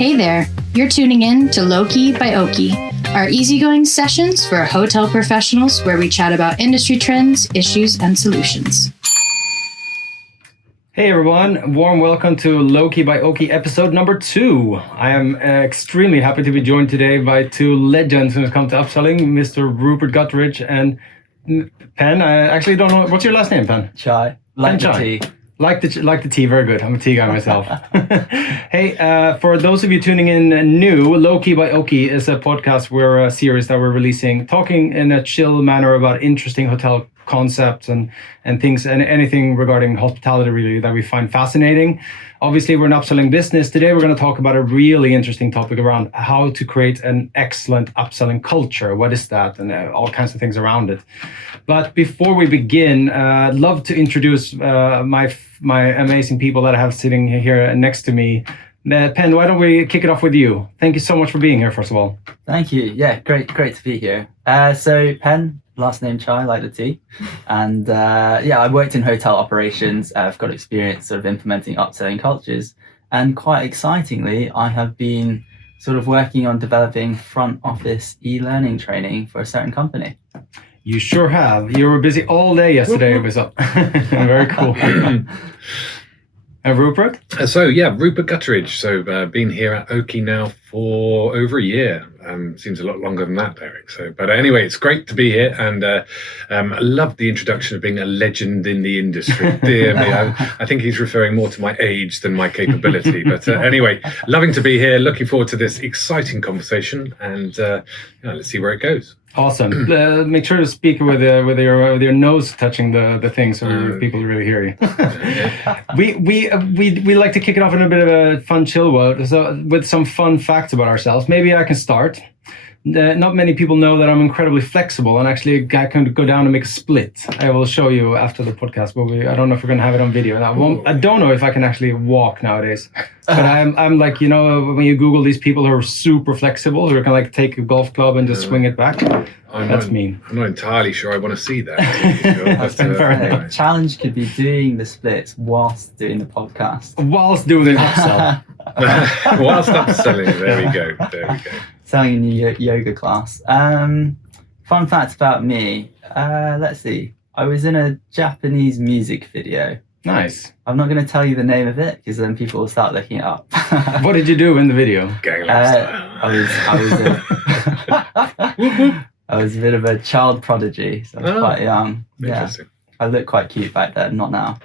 Hey there, you're tuning in to LowKey by Oaky, our easygoing sessions for hotel professionals where we chat about industry trends, issues, and solutions. Hey everyone, warm welcome to LowKey by Oaky episode number 2. I am extremely happy to be joined today by two legends when it comes to upselling, Mr. Rupert Gutteridge and Penn. I actually don't know, what's your last name, Penn? Chai. Like Penn the Chai. tea. Like the tea, very good. I'm a tea guy myself. Hey, for those of you tuning in new, LowKey by Oaky is a podcast, we're a series that we're releasing, talking in a chill manner about interesting hotel concepts and things and anything regarding hospitality really that we find fascinating. Obviously, we're an upselling business. Today, we're going to talk about a really interesting topic around how to create an excellent upselling culture. What is that? And all kinds of things around it. But before we begin, I'd love to introduce my amazing people that I have sitting here next to me. Penn, why don't we kick it off with you? Thank you so much for being here, first of all. Thank you. Yeah, great to be here. So Penn, last name Chai, like the tea. And I worked in hotel operations. I've got experience sort of implementing upselling cultures. And quite excitingly, I have been sort of working on developing front office e-learning training for a certain company. You sure have. You were busy all day yesterday. It was up. Very cool. And Rupert? Rupert Gutteridge. So been here at Oaky now for over a year. Seems a lot longer than that, Erik. But anyway, it's great to be here, and I love the introduction of being a legend in the industry. Dear me, I think he's referring more to my age than my capability. But anyway, loving to be here. Looking forward to this exciting conversation, and let's see where it goes. Awesome. Make sure to speak with your nose touching the thing so people really hear you. We like to kick it off in a bit of a fun chill mode, so with some fun facts about ourselves. Maybe I can start. Not many people know that I'm incredibly flexible, and actually I can go down and make a split. I will show you after the podcast, but I don't know if we're going to have it on video. I don't know if I can actually walk nowadays. But I'm like, when you Google these people who are super flexible, who can like take a golf club and just swing it back. That's me. I'm not entirely sure I want to see that. The challenge could be doing the splits whilst doing the podcast. Whilst doing an upsell. Whilst upselling. There we go. Selling a new yoga class. Fun fact about me. Let's see. I was in a Japanese music video. Nice. I'm not going to tell you the name of it because then people will start looking it up. What did you do in the video? I was a bit of a child prodigy, so I was quite young. Interesting. I looked quite cute back then, not now.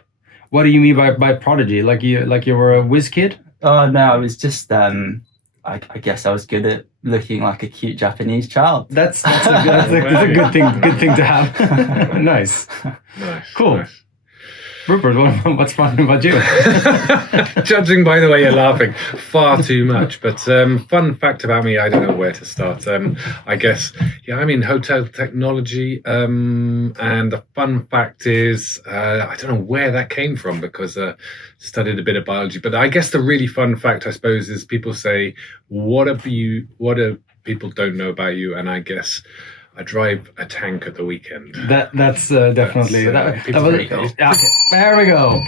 What do you mean by prodigy? Like you were a whiz kid? Oh no, I was just I guess I was good at looking like a cute Japanese child. That's a good thing to have. Nice. Cool. Nice. Rupert, what's fun about you? Judging by the way you're laughing, far too much. But fun fact about me, I don't know where to start. I guess, I'm in hotel technology. And the fun fact is, I don't know where that came from because I studied a bit of biology. But I guess the really fun fact, I suppose, is people say, what do people don't know about you? And I guess I drive a tank at the weekend. That's definitely pretty cool. Okay, there we go.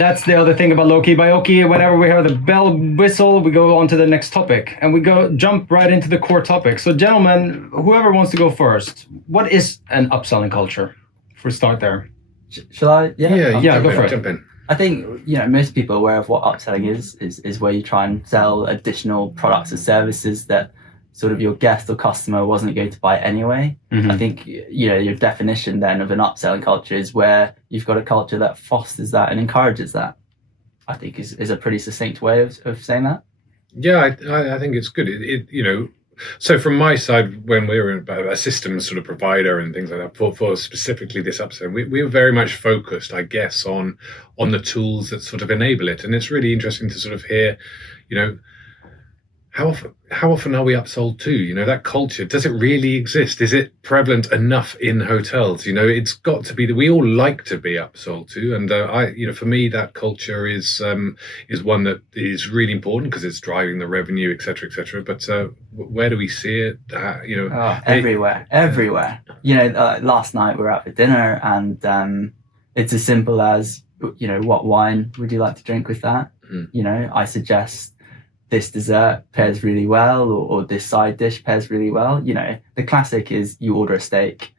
That's the other thing about LowKey by Oaky. Whenever we hear the bell whistle, we go on to the next topic, and we jump right into the core topic. So, gentlemen, whoever wants to go first, what is an upselling culture? If we start there. Shall I? Yeah, go for it. Jump in. I think most people are aware of what upselling is where you try and sell additional products or services that sort of your guest or customer wasn't going to buy anyway. Mm-hmm. I think your definition then of an upselling culture is where you've got a culture that fosters that and encourages that. I think is a pretty succinct way of saying that. Yeah, I think it's good. So from my side, when we were a systems sort of provider and things like that, for specifically this upselling, we were very much focused, I guess, on the tools that sort of enable it. And it's really interesting to sort of hear, how often are we upsold to? That culture, does it really exist? Is it prevalent enough in hotels? It's got to be that we all like to be upsold to. And for me, that culture is one that is really important because it's driving the revenue, et cetera, et cetera. But where do we see it? Everywhere. Last night we were out for dinner and it's as simple as, what wine would you like to drink with that? I suggest this dessert pairs really well, or this side dish pairs really well. You know, the classic is you order a steak.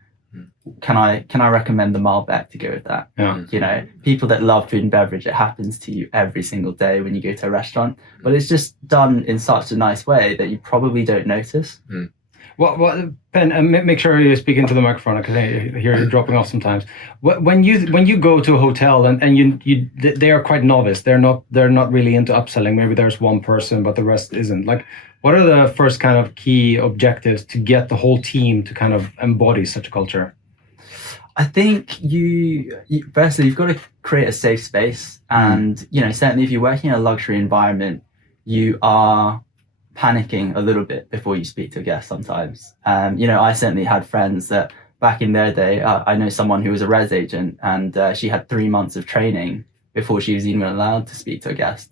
Can I recommend the Malbec to go with that? Yeah. You know, people that love food and beverage, it happens to you every single day when you go to a restaurant, but it's just done in such a nice way that you probably don't notice. Well, Ben, make sure you speak into the microphone because I hear you dropping off sometimes. When you go to a hotel and you they are quite novice, they're not really into upselling. Maybe there's one person, but the rest isn't. Like, what are the first kind of key objectives to get the whole team to kind of embody such a culture? I think firstly, you've got to create a safe space. And, you know, certainly if you're working in a luxury environment, you are panicking a little bit before you speak to a guest sometimes. You know, I certainly had friends that back in their day, I know someone who was a res agent, and she had 3 months of training before she was even allowed to speak to a guest.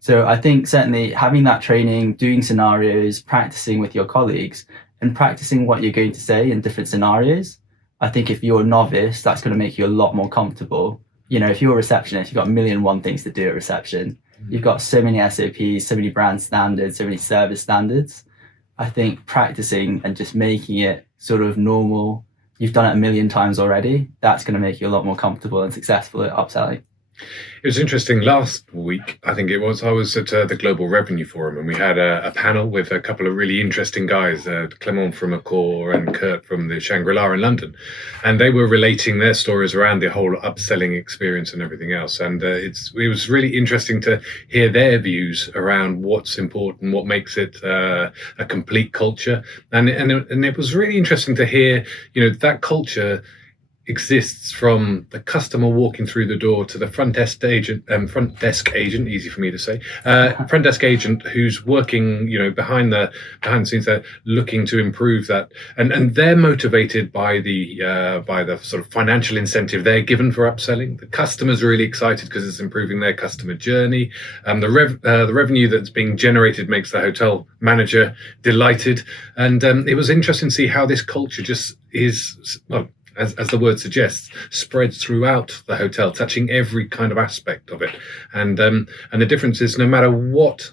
So I think certainly having that training, doing scenarios, practicing with your colleagues, and practicing what you're going to say in different scenarios. I think if you're a novice, that's going to make you a lot more comfortable. You know, if you're a receptionist, you've got a million and one things to do at reception. You've got so many SOPs, so many brand standards, so many service standards. I think practicing and just making it sort of normal, you've done it a million times already, that's going to make you a lot more comfortable and successful at upselling. It was interesting. Last week, I think it was, I was at the Global Revenue Forum, and we had a panel with a couple of really interesting guys, Clement from Accor and Kurt from the Shangri-La in London. And they were relating their stories around the whole upselling experience and everything else. And it was really interesting to hear their views around what's important, what makes it a complete culture. And it was really interesting to hear, you know, that culture exists from the customer walking through the door to the front desk agent, easy for me to say, front desk agent who's working, you know, behind the scenes there, looking to improve that, and they're motivated by the sort of financial incentive they're given for upselling. The customer's really excited because it's improving their customer journey. The revenue that's being generated makes the hotel manager delighted, and it was interesting to see how this culture just is, well, as the word suggests, spreads throughout the hotel, touching every kind of aspect of it. And the difference is, no matter what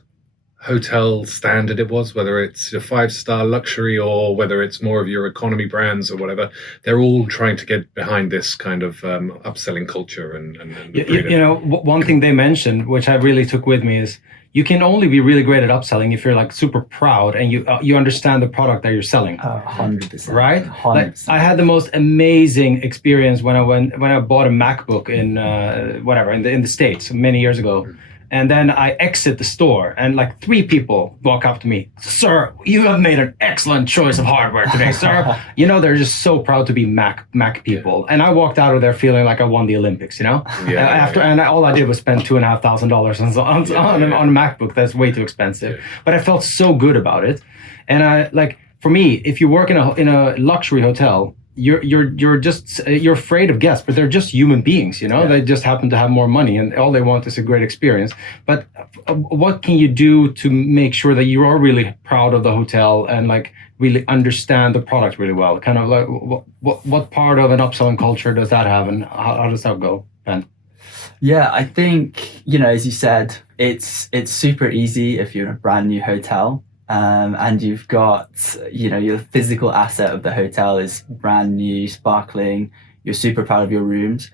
hotel standard it was, whether it's a 5-star luxury or whether it's more of your economy brands or whatever, they're all trying to get behind this kind of upselling culture. And you know, one thing they mentioned, which I really took with me, is you can only be really great at upselling if you're like super proud and you understand the product that you're selling. 100%. Right? 100%. Like, I had the most amazing experience when I bought a MacBook in the States many years ago. And then I exit the store and like 3 people walk up to me. "Sir, you have made an excellent choice of hardware today, sir." You know, they're just so proud to be Mac people. And I walked out of there feeling like I won the Olympics, you know? And all I did was spend $2,500 on a MacBook. That's way too expensive. But I felt so good about it. And for me, if you work in a luxury hotel, you're afraid of guests, but they're just human beings, you know. They just happen to have more money, and all they want is a great experience. But what can you do to make sure that you are really proud of the hotel and like really understand the product really well? Kind of like what part of an upselling culture does that have, and how does that go, Ben? Yeah, I think, you know, as you said, it's super easy if you're in a brand new hotel. And you've got, you know, your physical asset of the hotel is brand new, sparkling. You're super proud of your rooms.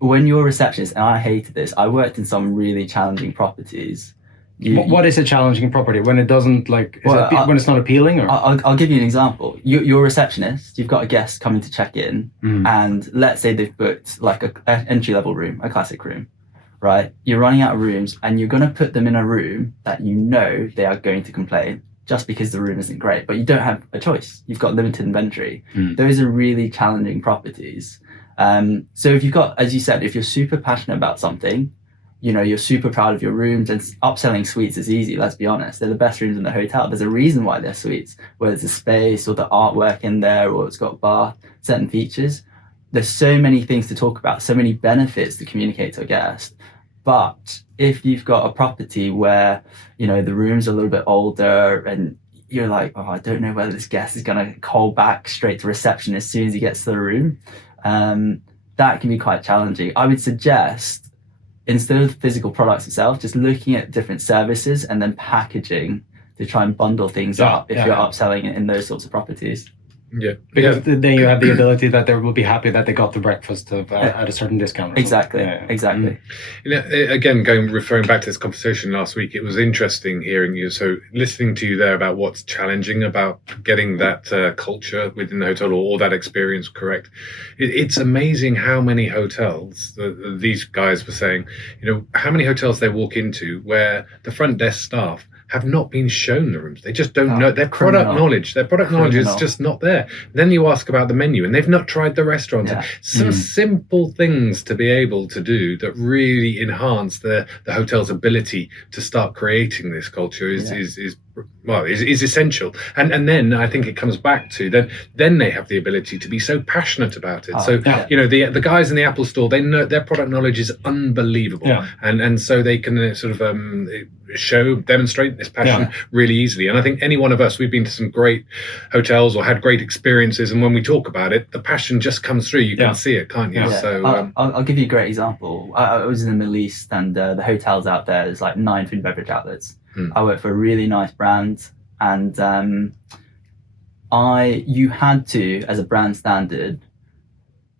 When you're a receptionist, and I hated this, I worked in some really challenging properties. What is a challenging property? When it doesn't when it's not appealing? Or? I'll give you an example. You're a receptionist. You've got a guest coming to check in, and let's say they've booked like an entry-level room, a classic room, right? You're running out of rooms, and you're going to put them in a room that you know they are going to complain, just because the room isn't great, but you don't have a choice. You've got limited inventory. Those are really challenging properties. So if you've got, as you said, if you're super passionate about something, you know, you're super proud of your rooms, and upselling suites is easy, let's be honest. They're the best rooms in the hotel. There's a reason why they're suites, whether it's the space or the artwork in there, or it's got bath, certain features. There's so many things to talk about, so many benefits to communicate to a guest. But if you've got a property where, you know, the room's a little bit older and you're like, "Oh, I don't know whether this guest is going to call back straight to reception as soon as he gets to the room," that can be quite challenging. I would suggest instead of the physical products itself, just looking at different services and then packaging to try and bundle things up if you're upselling it in those sorts of properties. Yeah, because then you have the ability that they will be happy that they got the breakfast at a certain discount. Exactly. You know, again, referring back to this conversation last week, it was interesting hearing you. So listening to you there about what's challenging about getting that culture within the hotel or that experience correct. It's amazing how many hotels these guys were saying. You know, how many hotels they walk into where the front desk staff have not been shown the rooms. They just don't know their product knowledge. Their product knowledge is just not there. Then you ask about the menu and they've not tried the restaurant. Yeah. Some simple things to be able to do that really enhance the hotel's ability to start creating this culture is essential. And then I think it comes back to then they have the ability to be so passionate about it. You know, the guys in the Apple store, they know their product knowledge is unbelievable. Yeah. And so they can sort of demonstrate this passion really easily. And I think any one of us, we've been to some great hotels or had great experiences, and when we talk about it, the passion just comes through. You can see it, can't you? Yeah. So I'll give you a great example. I was in the Middle East, and the hotels out there's like 9 food and beverage outlets. I worked for a really nice brand, and you had to, as a brand standard,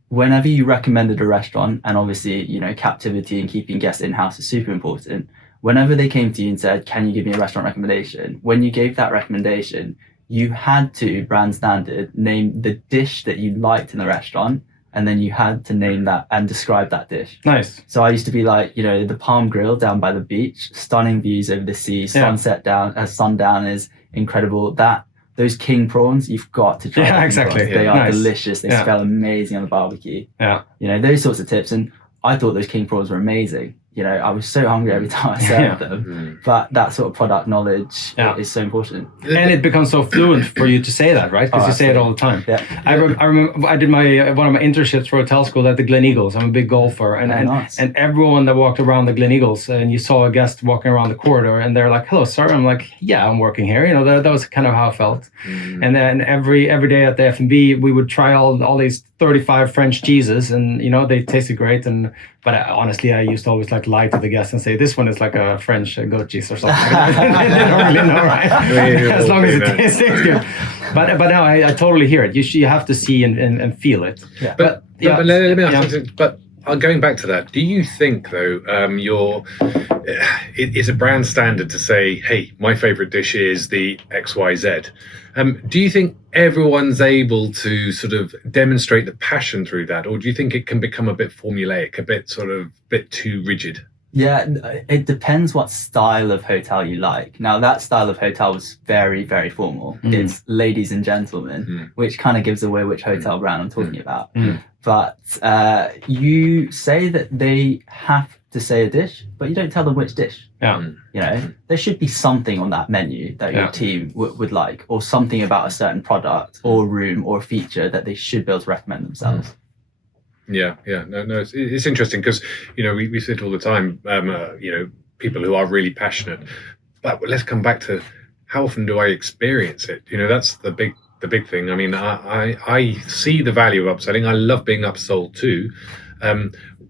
whenever you recommended a restaurant, and obviously, you know, captivity and keeping guests in-house is super important. Whenever they came to you and said, can you give me a restaurant recommendation? When you gave that recommendation, you had to, brand standard, name the dish that you liked in the restaurant, and then you had to name that and describe that dish. Nice. So I used to be like, you know, the Palm Grill down by the beach, stunning views over the sea, sundown is incredible. Those king prawns, you've got to try. Yeah, exactly. They are delicious. They smell amazing on the barbecue. Yeah. You know, those sorts of tips. And I thought those king prawns were amazing. You know, I was so hungry every time I served them. But that sort of product knowledge is so important. And it becomes so fluent for you to say that, right? Because you say it all the time. Yeah. I remember I did one of my internships for hotel school at the Glen Eagles. I'm a big golfer. And everyone that walked around the Glen Eagles, and you saw a guest walking around the corridor, and they're like, hello, sir. I'm like, yeah, I'm working here. You know, that was kind of how I felt. And then every day at the F&B, we would try all these 35 French cheeses, and, you know, they tasted great. But honestly, I used to always like lie to the guests and say, this one is like a French goat cheese or something. They don't really know, right? As long as it tastes good. But no, I totally hear it. You have to see and feel it. Yeah. But let me ask something. But going back to that, do you think, though, it's a brand standard to say, hey, my favorite dish is the XYZ? Do you think everyone's able to sort of demonstrate the passion through that, or do you think it can become a bit formulaic, a bit too rigid? Yeah, it depends what style of hotel you like. Now, that style of hotel was very, very formal. It's ladies and gentlemen, which kind of gives away which hotel brand I'm talking about. But you say that they have to say a dish, but you don't tell them which dish. Yeah. You know, there should be something on that menu that your team would like, or something about a certain product or room or feature that they should be able to recommend themselves. No, it's interesting because, you know, we see it all the time, you know, people who are really passionate. But let's come back to how often do I experience it? You know, that's the big thing. I mean, I see the value of upselling. I love being upsold too.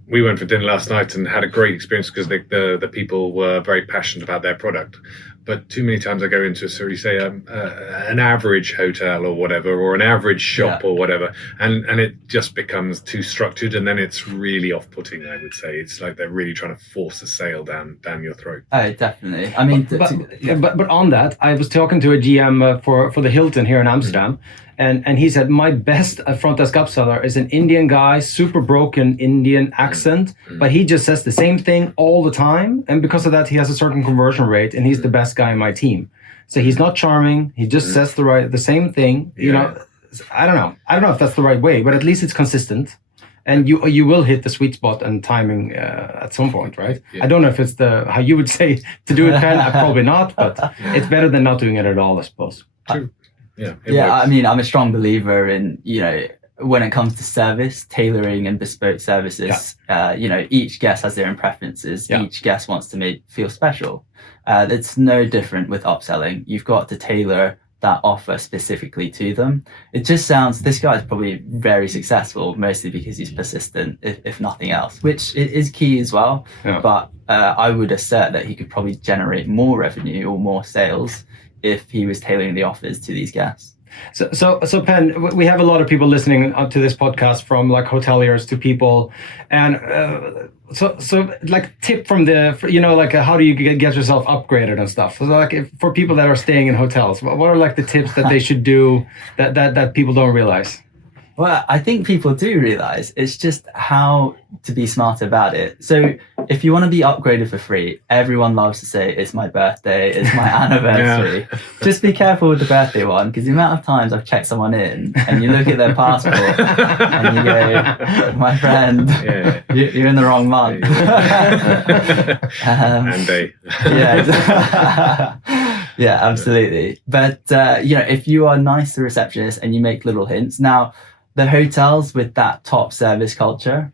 We went for dinner last night and had a great experience because the people were very passionate about their product. But too many times I go into, so you say, an average hotel or whatever, or an average shop or whatever, and it just becomes too structured, and then it's really off-putting, I would say. It's like they're really trying to force a sale down your throat. Oh, definitely. I mean, but on that, I was talking to a GM for the Hilton here in Amsterdam, and he said, my best front desk upseller is an Indian guy, super broken Indian accent, but he just says the same thing all the time, and because of that, he has a certain conversion rate, and he's the best guy in my team. So he's not charming. He just says the same thing. You know, I don't know if that's the right way, but at least it's consistent, and you will hit the sweet spot and timing at some point, right? I don't know if it's how you would say to do it, Penn. Probably not, but it's better than not doing it at all, I suppose. True. I mean, I'm a strong believer in, you know, when it comes to service, tailoring and bespoke services, you know, each guest has their own preferences. Each guest wants to feel special. It's no different with upselling. You've got to tailor that offer specifically to them. It just sounds, this guy's probably very successful, mostly because he's persistent, if nothing else, which is key as well. Yeah. But I would assert that he could probably generate more revenue or more sales if he was tailoring the offers to these guests. So Penn, we have a lot of people listening to this podcast, from like hoteliers to people, and so like tip from how do you get yourself upgraded and stuff. So like for people that are staying in hotels, what are like the tips that they should do that people don't realize? Well, I think people do realize, it's just how to be smart about it. So if you want to be upgraded for free, everyone loves to say, it's my birthday, it's my anniversary. Just be careful with the birthday one, because the amount of times I've checked someone in and you look at their passport and you go, my friend, you're in the wrong month. And day. Yeah, absolutely. But, if you are nice to receptionists and you make little hints. Now, the hotels with that top service culture,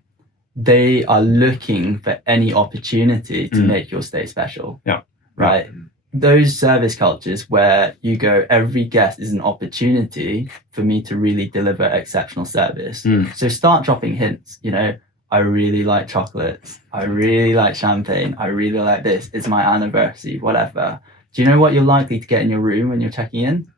they are looking for any opportunity to make your stay special. Yeah. Right. Those service cultures where you go, every guest is an opportunity for me to really deliver exceptional service. So start dropping hints, I really like chocolates. I really like champagne. I really like this. It's my anniversary, whatever. Do you know what you're likely to get in your room when you're checking in?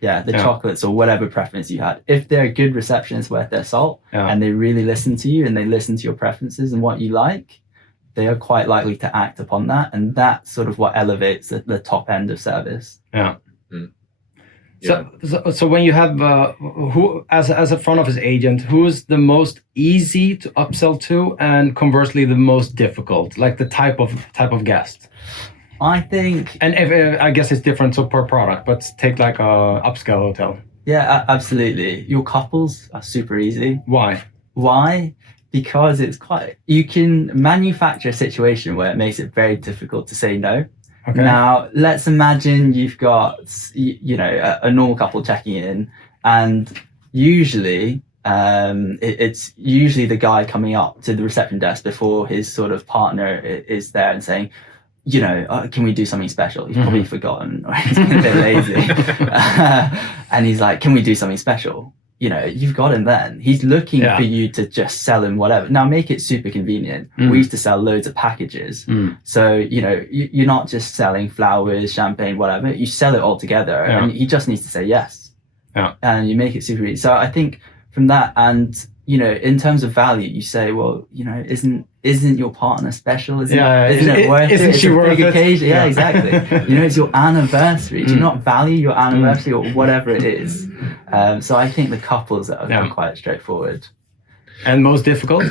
Yeah, the chocolates or whatever preference you had. If they're a good receptionist worth their salt and they really listen to you and they listen to your preferences and what you like, they are quite likely to act upon that. And that's sort of what elevates the top end of service. Yeah. So when you have who as a front office agent, who is the most easy to upsell to, and conversely the most difficult, like the type of guest? I think, and I guess it's different per product, but take like a upscale hotel. Yeah, absolutely. Your couples are super easy. Why? Because you can manufacture a situation where it makes it very difficult to say no. Okay. Now, let's imagine you've got, a normal couple checking in, and usually it's usually the guy coming up to the reception desk before his sort of partner is there and saying, can we do something special? He's probably forgotten, or he's been a bit lazy. And he's like, can we do something special? You've got him then. He's looking for you to just sell him whatever. Now, make it super convenient. We used to sell loads of packages. So, you're not just selling flowers, champagne, whatever. You sell it all together, and he just needs to say yes. Yeah. And you make it super easy. So I think from that, and, in terms of value, you say, well, isn't your partner special? Isn't it worth it? Isn't she worth it? Occasion. Yeah, exactly. It's your anniversary. Do you not value your anniversary or whatever it is? So I think the couples are quite straightforward. And most difficult?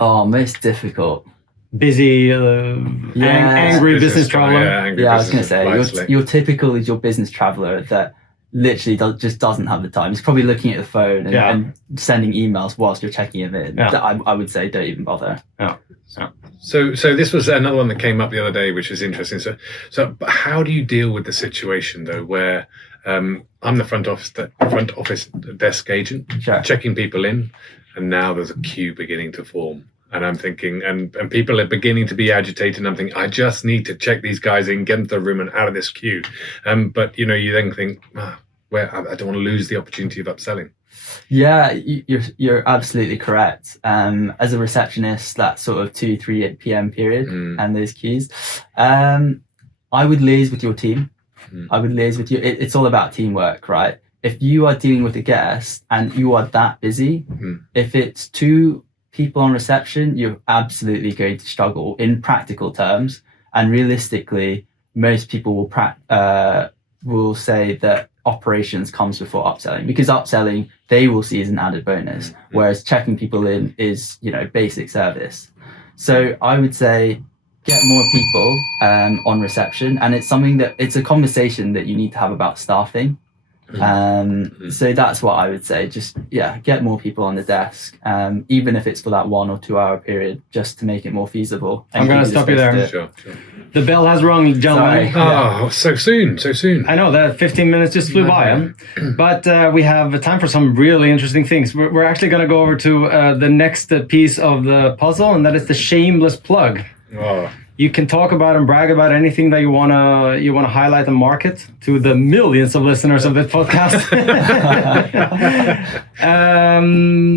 Oh, most difficult. Busy, angry business traveler. I was going to say, your typical is your business traveler that literally just doesn't have the time. He's probably looking at the phone and sending emails whilst you're checking him in. I would say don't even bother. So this was another one that came up the other day, which is interesting. So how do you deal with the situation though, where I'm the front office desk agent, checking people in, and now there's a queue beginning to form. And I'm thinking, and people are beginning to be agitated. And I'm thinking, I just need to check these guys in, get them to the room and out of this queue. But you then think, I don't want to lose the opportunity of upselling. Yeah, you're absolutely correct. As a receptionist, that sort of 2-3 p.m. period and those queues, I would liaise with your team. I would liaise with you. It's all about teamwork, right? If you are dealing with a guest and you are that busy, if it's two people on reception, you're absolutely going to struggle in practical terms. And realistically, most people will say that operations comes before upselling, because upselling they will see as an added bonus, whereas checking people in is basic service. So I would say get more people on reception, and it's a conversation that you need to have about staffing. So that's what I would say. Just get more people on the desk, even if it's for that 1 or 2 hour period, just to make it more feasible. I'm going to stop you there. Sure. The bell has rung, gentlemen. So soon. I know that 15 minutes just flew by, but we have time for some really interesting things. We're actually going to go over to the next piece of the puzzle, and that is the shameless plug. You can talk about and brag about anything that you wanna highlight and market to the millions of listeners of this podcast.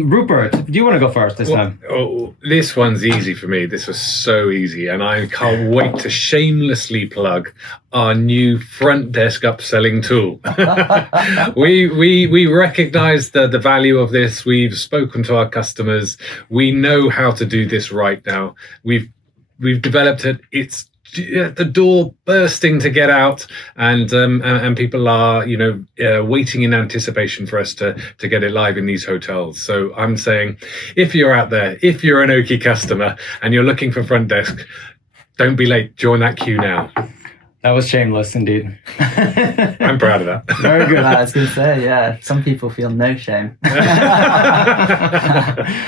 Rupert, do you want to go first this time? Oh, this one's easy for me. This was so easy, and I can't wait to shamelessly plug our new front desk upselling tool. we recognize the value of this. We've spoken to our customers. We know how to do this right now. We've developed it. It's the door bursting to get out, and people are waiting in anticipation for us to get it live in these hotels. So I'm saying, if you're out there, if you're an Oaky customer and you're looking for front desk, don't be late. Join that queue now. That was shameless indeed. I'm proud of that. Very good. I was going to say, yeah, some people feel no shame.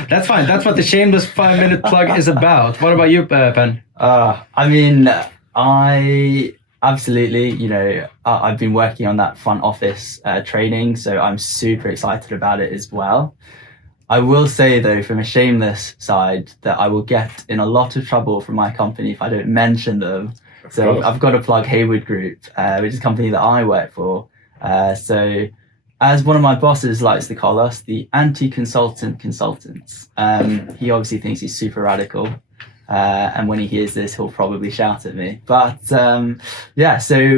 That's fine. That's what the shameless 5-minute plug is about. What about you, Penn? I mean, I absolutely, I've been working on that front office training, so I'm super excited about it as well. I will say, though, from a shameless side, that I will get in a lot of trouble from my company if I don't mention them. So I've got to plug Heyward Group, which is a company that I work for. So as one of my bosses likes to call us, the anti-consultant consultants. He obviously thinks he's super radical. And when he hears this, he'll probably shout at me. But so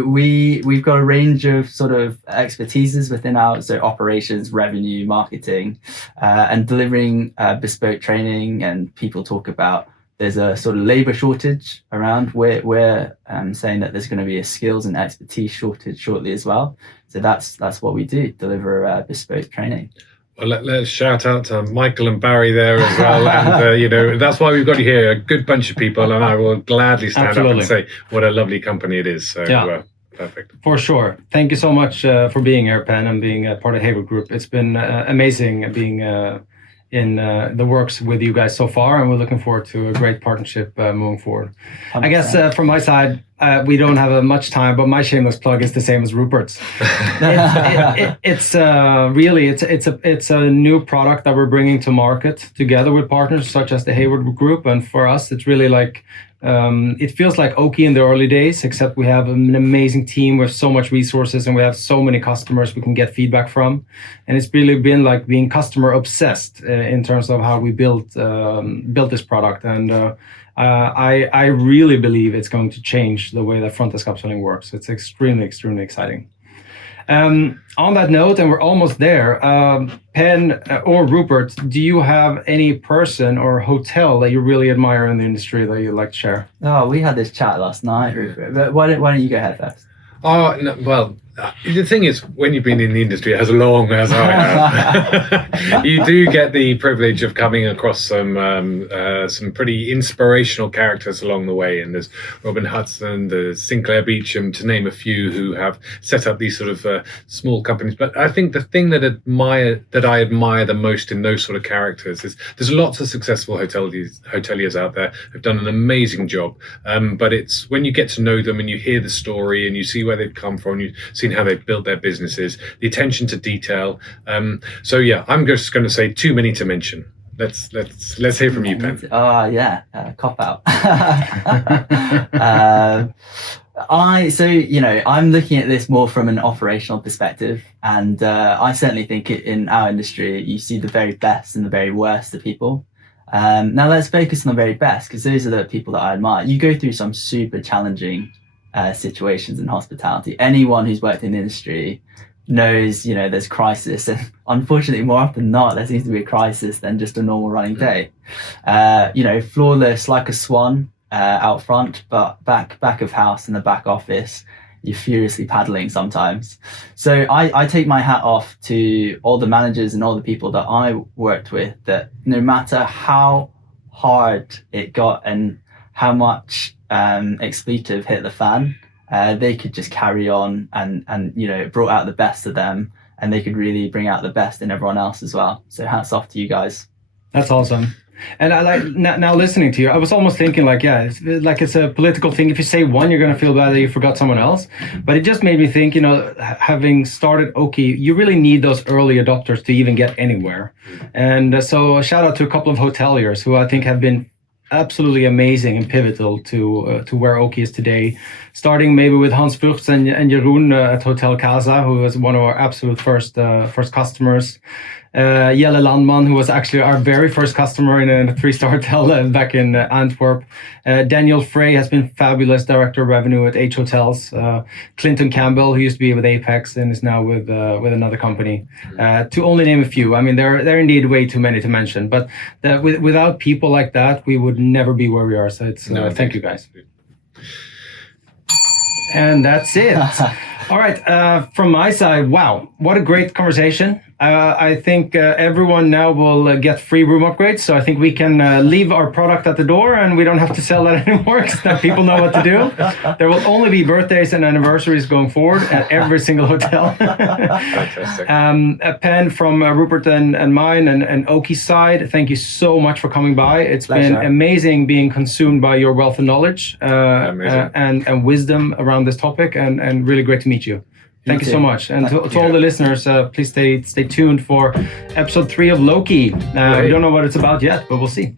we've got a range of sort of expertises within our operations, revenue, marketing, and delivering bespoke training. And people talk about there's a sort of labor shortage around. We're saying that there's going to be a skills and expertise shortage shortly as well. So that's what we do, deliver bespoke training. Well, let's shout out to Michael and Barry there as well. And, that's why we've got you here, a good bunch of people. And I will gladly stand up and say what a lovely company it is. So, perfect. For sure. Thank you so much for being here, Penn, and being a part of Heyward Group. It's been amazing being in the works with you guys so far, and we're looking forward to a great partnership moving forward. 100%. I guess from my side, we don't have much time, but my shameless plug is the same as Rupert's. It's a new product that we're bringing to market together with partners such as the Heyward Group, and for us, it's really like it feels like Oaky in the early days, except we have an amazing team with so much resources and we have so many customers we can get feedback from. And it's really been like being customer obsessed in terms of how we built this product. And I really believe it's going to change the way that front desk upselling works. It's extremely, extremely exciting. On that note, and we're almost there, Penn or Rupert, do you have any person or hotel that you really admire in the industry that you'd like to share? Oh, we had this chat last night, Rupert, but why don't you go ahead first? Oh, no, well, the thing is, when you've been in the industry as long as I have, you do get the privilege of coming across some pretty inspirational characters along the way. And there's Robin Hudson, there's Sinclair Beecham, to name a few, who have set up these sort of small companies. But I think the thing that I admire the most in those sort of characters is there's lots of successful hoteliers out there who've done an amazing job. But it's when you get to know them and you hear the story and you see where they've come from, you've seen how they've built their businesses, the attention to detail. I'm just going to say too many to mention. Let's hear from you, Penn. Cop out. I'm looking at this more from an operational perspective, and I certainly think in our industry you see the very best and the very worst of people. Now let's focus on the very best, because those are the people that I admire. You go through some super challenging situations in hospitality. Anyone who's worked in the industry knows, there's crisis, and unfortunately more often than not there seems to be a crisis than just a normal running day. Flawless like a swan out front, but back of house in the back office you're furiously paddling sometimes. So I take my hat off to all the managers and all the people that I worked with, that no matter how hard it got and how much expletive hit the fan, they could just carry on and it brought out the best of them, and they could really bring out the best in everyone else as well. So hats off to you guys. That's awesome. And I like now listening to you, I was almost thinking it's a political thing. If you say one, you're going to feel bad that you forgot someone else. But it just made me think, having started Oaky, you really need those early adopters to even get anywhere. And so a shout out to a couple of hoteliers who I think have been absolutely amazing and pivotal to where Oaky is today. Starting maybe with Hans Vugts and Jeroen at Hotel Casa, who was one of our absolute first customers. Jelle Landman, who was actually our very first customer in a 3-star hotel back in Antwerp. Daniel Frey has been fabulous director of revenue at H Hotels. Clinton Campbell, who used to be with Apex and is now with another company. To only name a few. I mean, there are indeed way too many to mention. But without people like that, we would never be where we are. So it's thank you guys. And that's it. All right, from my side, wow, what a great conversation. I think everyone now will get free room upgrades, so I think we can leave our product at the door and we don't have to sell that anymore because now people know what to do. There will only be birthdays and anniversaries going forward at every single hotel. Penn, from Rupert and mine and Oaky's side, thank you so much for coming by. It's Pleasure. been amazing being consumed by your wealth of knowledge and wisdom around this topic, and really great to meet you. Thank you so much. And to all the listeners, please stay tuned for episode 3 of LowKey. We don't know what it's about yet, but we'll see.